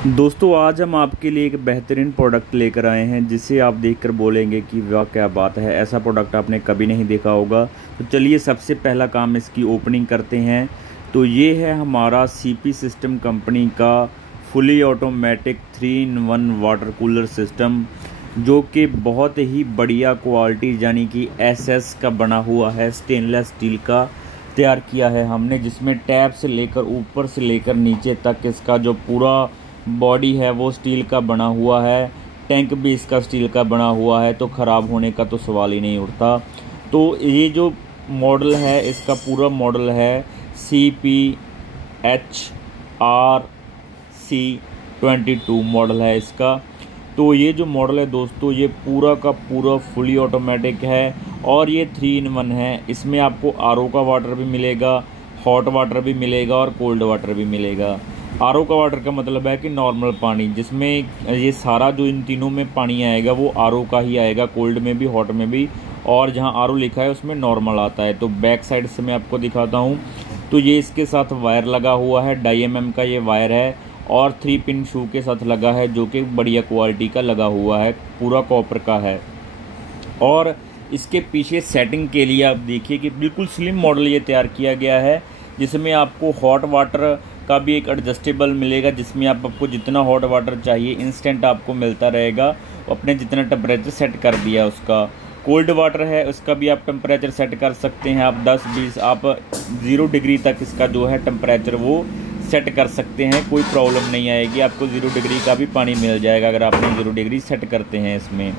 दोस्तों आज हम आपके लिए एक बेहतरीन प्रोडक्ट लेकर आए हैं जिसे आप देखकर बोलेंगे कि वाह क्या बात है, ऐसा प्रोडक्ट आपने कभी नहीं देखा होगा। तो चलिए सबसे पहला काम इसकी ओपनिंग करते हैं। तो ये है हमारा सीपी सिस्टम कंपनी का fully automatic 3-in-1 water cooler system, जो कि बहुत ही बढ़िया क्वालिटी यानी कि एसएस का बना हुआ है, स्टेनलेस स्टील का तैयार किया है हमने, जिसमें टैप से लेकर ऊपर से लेकर नीचे तक इसका जो पूरा बॉडी है वो स्टील का बना हुआ है। टैंक भी इसका स्टील का बना हुआ है, तो ख़राब होने का तो सवाल ही नहीं उठता। तो ये जो मॉडल है, इसका पूरा मॉडल है CPHRC22 मॉडल है इसका। तो ये जो मॉडल है दोस्तों, ये पूरा का पूरा फुली ऑटोमेटिक है और ये 3-in-1 है। इसमें आपको आरओ का वाटर भी मिलेगा, हॉट वाटर भी मिलेगा और कोल्ड वाटर भी मिलेगा। आरओ का वाटर का मतलब है कि नॉर्मल पानी, जिसमें ये सारा जो इन तीनों में पानी आएगा वो आरओ का ही आएगा, कोल्ड में भी हॉट में भी, और जहां आरओ लिखा है उसमें नॉर्मल आता है। तो बैक साइड से मैं आपको दिखाता हूं। तो ये इसके साथ वायर लगा हुआ है, 2.5 mm का ये वायर है और 3 पिन शू के साथ लगा है, जो कि बढ़िया क्वालिटी का लगा हुआ है, पूरा कॉपर का है। और इसके पीछे सेटिंग के लिए आप देखिए कि बिल्कुल स्लिम मॉडल ये तैयार किया गया है, जिसमें आपको हॉट वाटर का भी एक एडजस्टेबल मिलेगा, जिसमें आपको जितना हॉट वाटर चाहिए इंस्टेंट आपको मिलता रहेगा, अपने जितना टेम्परेचर सेट कर दिया उसका। कोल्ड वाटर है, उसका भी आप टेम्परेचर सेट कर सकते हैं, आप 10-20 आप 0 डिग्री तक इसका जो है टेम्परेचर वो सेट कर सकते हैं, कोई प्रॉब्लम नहीं आएगी। आपको 0 डिग्री का भी पानी मिल जाएगा अगर आपने 0 डिग्री सेट करते हैं इसमें।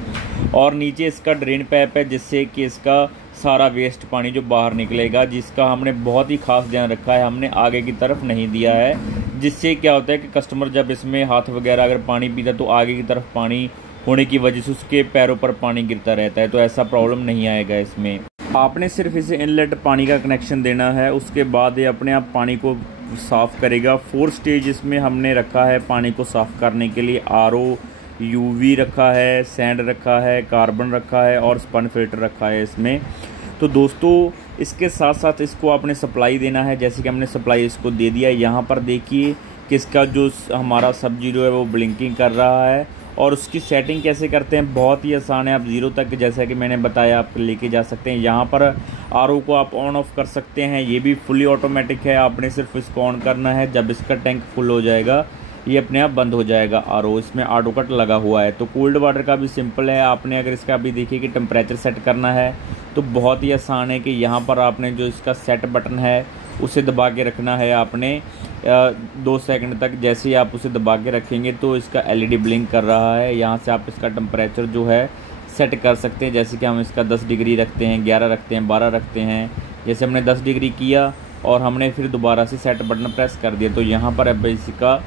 और नीचे इसका ड्रेन पाइप है, जिससे कि इसका सारा वेस्ट पानी जो बाहर निकलेगा, जिसका हमने बहुत ही खास ध्यान रखा है, हमने आगे की तरफ नहीं दिया है, जिससे क्या होता है कि कस्टमर जब इसमें हाथ वगैरह अगर पानी पीता तो आगे की तरफ पानी होने की वजह से उसके पैरों पर पानी गिरता रहता है, तो ऐसा प्रॉब्लम नहीं आएगा इसमें। आपने सिर्फ इसे इनलेट पानी का कनेक्शन देना है, उसके बाद ये अपने आप पानी को साफ़ करेगा। 4 स्टेज इसमें हमने रखा है पानी को साफ़ करने के लिए। आरओ, यूवी रखा है, सैंड रखा है, कार्बन रखा है और स्पन फिल्टर रखा है इसमें। तो दोस्तों इसके साथ साथ इसको आपने सप्लाई देना है, जैसे कि हमने सप्लाई इसको दे दिया। यहाँ पर देखिए कि इसका जो हमारा सब जीरो है वो ब्लिंकिंग कर रहा है। और उसकी सेटिंग कैसे करते हैं, बहुत ही आसान है। आप 0 तक जैसा कि मैंने बताया आप लेके जा सकते हैं। यहाँ पर आरओ को आप ऑन ऑफ कर सकते हैं, ये भी फुली ऑटोमेटिक है, आपने सिर्फ इसको ऑन करना है। जब इसका टैंक फुल हो जाएगा ये अपने आप बंद हो जाएगा आरओ, इसमें ऑटो कट लगा हुआ है। तो कोल्ड वाटर का भी सिंपल है, आपने अगर इसका अभी देखिए कि टेम्परेचर सेट करना है तो बहुत ही आसान है कि यहाँ पर आपने जो इसका सेट बटन है उसे दबा के रखना है आपने 2 सेकंड तक। जैसे ही आप उसे दबा के रखेंगे तो इसका एलईडी ब्लिंक कर रहा है। यहाँ से आप इसका टेम्परेचर जो है सेट कर सकते हैं, जैसे कि हम इसका 10 डिग्री रखते हैं, 11 रखते हैं, 12 रखते हैं। जैसे हमने 10 डिग्री किया और हमने फिर दोबारा से सेट बटन प्रेस कर दिया, तो यहाँ पर अब इसका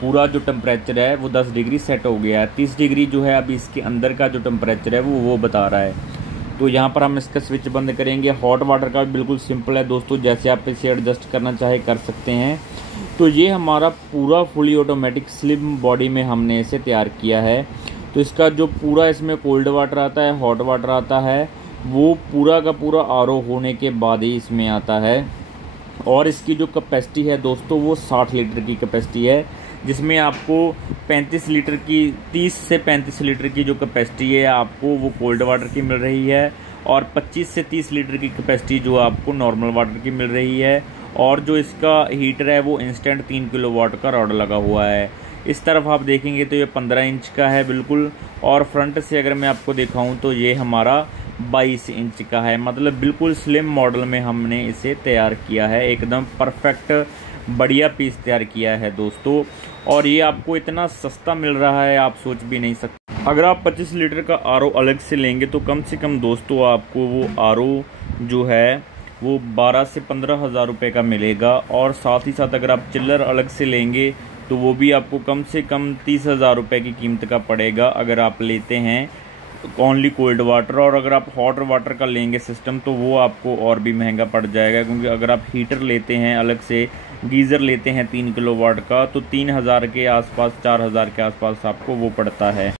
पूरा जो टेम्परेचर है वो 10 डिग्री सेट हो गया है। 30 डिग्री जो है अभी इसके अंदर का जो टेम्परेचर है वो बता रहा है। तो यहाँ पर हम इसका स्विच बंद करेंगे। हॉट वाटर का बिल्कुल सिंपल है दोस्तों, जैसे आप इसे एडजस्ट करना चाहे कर सकते हैं। तो ये हमारा पूरा फुली ऑटोमेटिक स्लिम बॉडी में हमने इसे तैयार किया है। तो इसका जो पूरा इसमें कोल्ड वाटर आता है, हॉट वाटर आता है, वो पूरा का पूरा आरओ होने के बाद ही इसमें आता है। और इसकी जो कैपेसिटी है दोस्तों वो 60 लीटर की कैपेसिटी है, जिसमें आपको 35 लीटर की 30 से 35 लीटर की जो कैपेसिटी है आपको वो कोल्ड वाटर की मिल रही है, और 25 से 30 लीटर की कैपेसिटी जो आपको नॉर्मल वाटर की मिल रही है। और जो इसका हीटर है वो इंस्टेंट 3 किलोवाट का रॉड लगा हुआ है। इस तरफ आप देखेंगे तो ये 15 इंच का है बिल्कुल, और फ्रंट से अगर मैं आपको दिखाऊं तो ये हमारा 22 इंच का है। मतलब बिल्कुल स्लिम मॉडल में हमने इसे तैयार किया है, एकदम परफेक्ट बढ़िया पीस तैयार किया है दोस्तों। और ये आपको इतना सस्ता मिल रहा है आप सोच भी नहीं सकते। अगर आप 25 लीटर का आरओ अलग से लेंगे तो कम से कम दोस्तों आपको वो आरओ जो है वो 12 से 15 हज़ार रुपये का मिलेगा। और साथ ही साथ अगर आप चिल्लर अलग से लेंगे तो वो भी आपको कम से कम 30 हज़ार रुपये की कीमत का पड़ेगा अगर आप लेते हैं ओनली कोल्ड वाटर। और अगर आप हॉट वाटर का लेंगे सिस्टम तो वो आपको और भी महंगा पड़ जाएगा, क्योंकि अगर आप हीटर लेते हैं अलग से, गीज़र लेते हैं 3 किलोवाट का, तो 3000 के आसपास 4000 के आसपास आपको वो पड़ता है।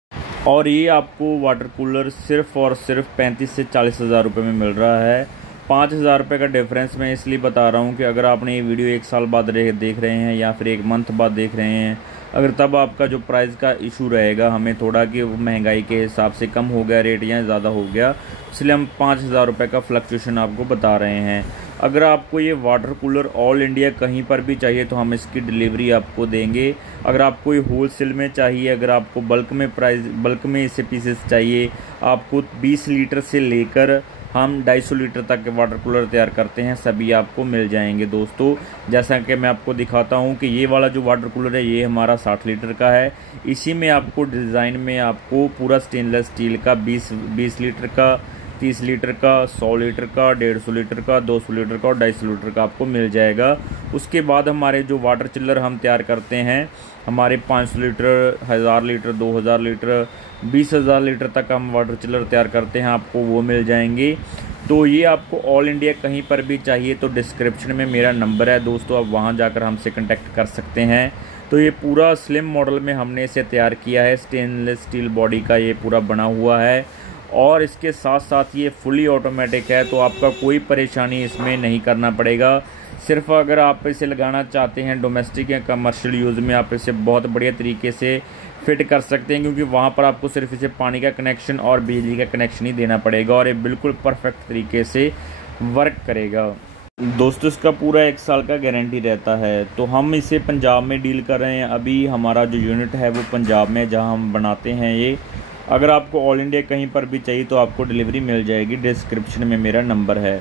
और ये आपको वाटर कूलर सिर्फ़ और सिर्फ 35 से 40 हज़ार रुपये में मिल रहा है। 5000 रुपये का डिफरेंस मैं इसलिए बता रहा हूँ कि अगर आपने ये वीडियो 1 साल बाद देख रहे हैं या फिर 1 मंथ बाद देख रहे हैं अगर तब आपका जो प्राइस का इशू रहेगा हमें थोड़ा कि महंगाई के हिसाब से कम हो गया रेट या ज़्यादा हो गया, इसलिए हम 5,000 रुपये का फ्लक्चुएशन आपको बता रहे हैं। अगर आपको ये वाटर कूलर ऑल इंडिया कहीं पर भी चाहिए तो हम इसकी डिलीवरी आपको देंगे। अगर आपको ये होलसेल में चाहिए, अगर आपको बल्क में इसे पीसेस चाहिए, आपको 20 लीटर से लेकर हम 250 लीटर तक के वाटर कूलर तैयार करते हैं, सभी आपको मिल जाएंगे दोस्तों। जैसा कि मैं आपको दिखाता हूं कि ये वाला जो वाटर कूलर है ये हमारा 60 लीटर का है। इसी में आपको डिज़ाइन में आपको पूरा स्टेनलेस स्टील का 20 लीटर का, 30 लीटर का, 100 लीटर का, 150 लीटर का, 200 लीटर का और 250 लीटर का आपको मिल जाएगा। उसके बाद हमारे जो वाटर चिल्लर हम तैयार करते हैं, हमारे 500 लीटर, 1000 लीटर, 2000 लीटर, 20,000 लीटर तक हम वाटर चिल्लर तैयार करते हैं, आपको वो मिल जाएंगे। तो ये आपको ऑल इंडिया कहीं पर भी चाहिए तो डिस्क्रिप्शन में मेरा नंबर है दोस्तों, आप वहाँ जाकर हमसे कनेक्ट कर सकते हैं। तो ये पूरा स्लिम मॉडल में हमने इसे तैयार किया है, स्टेनलेस स्टील बॉडी का ये पूरा बना हुआ है और इसके साथ साथ ये फुली ऑटोमेटिक है, तो आपका कोई परेशानी इसमें नहीं करना पड़ेगा। सिर्फ अगर आप इसे लगाना चाहते हैं डोमेस्टिक या कमर्शियल यूज़ में, आप इसे बहुत बढ़िया तरीके से फिट कर सकते हैं, क्योंकि वहाँ पर आपको सिर्फ इसे पानी का कनेक्शन और बिजली का कनेक्शन ही देना पड़ेगा और ये बिल्कुल परफेक्ट तरीके से वर्क करेगा दोस्तों। इसका पूरा 1 साल का गारंटी रहता है। तो हम इसे पंजाब में डील कर रहे हैं, अभी हमारा जो यूनिट है वो पंजाब में जहाँ हम बनाते हैं ये। अगर आपको ऑल इंडिया कहीं पर भी चाहिए तो आपको डिलीवरी मिल जाएगी, डिस्क्रिप्शन में मेरा नंबर है।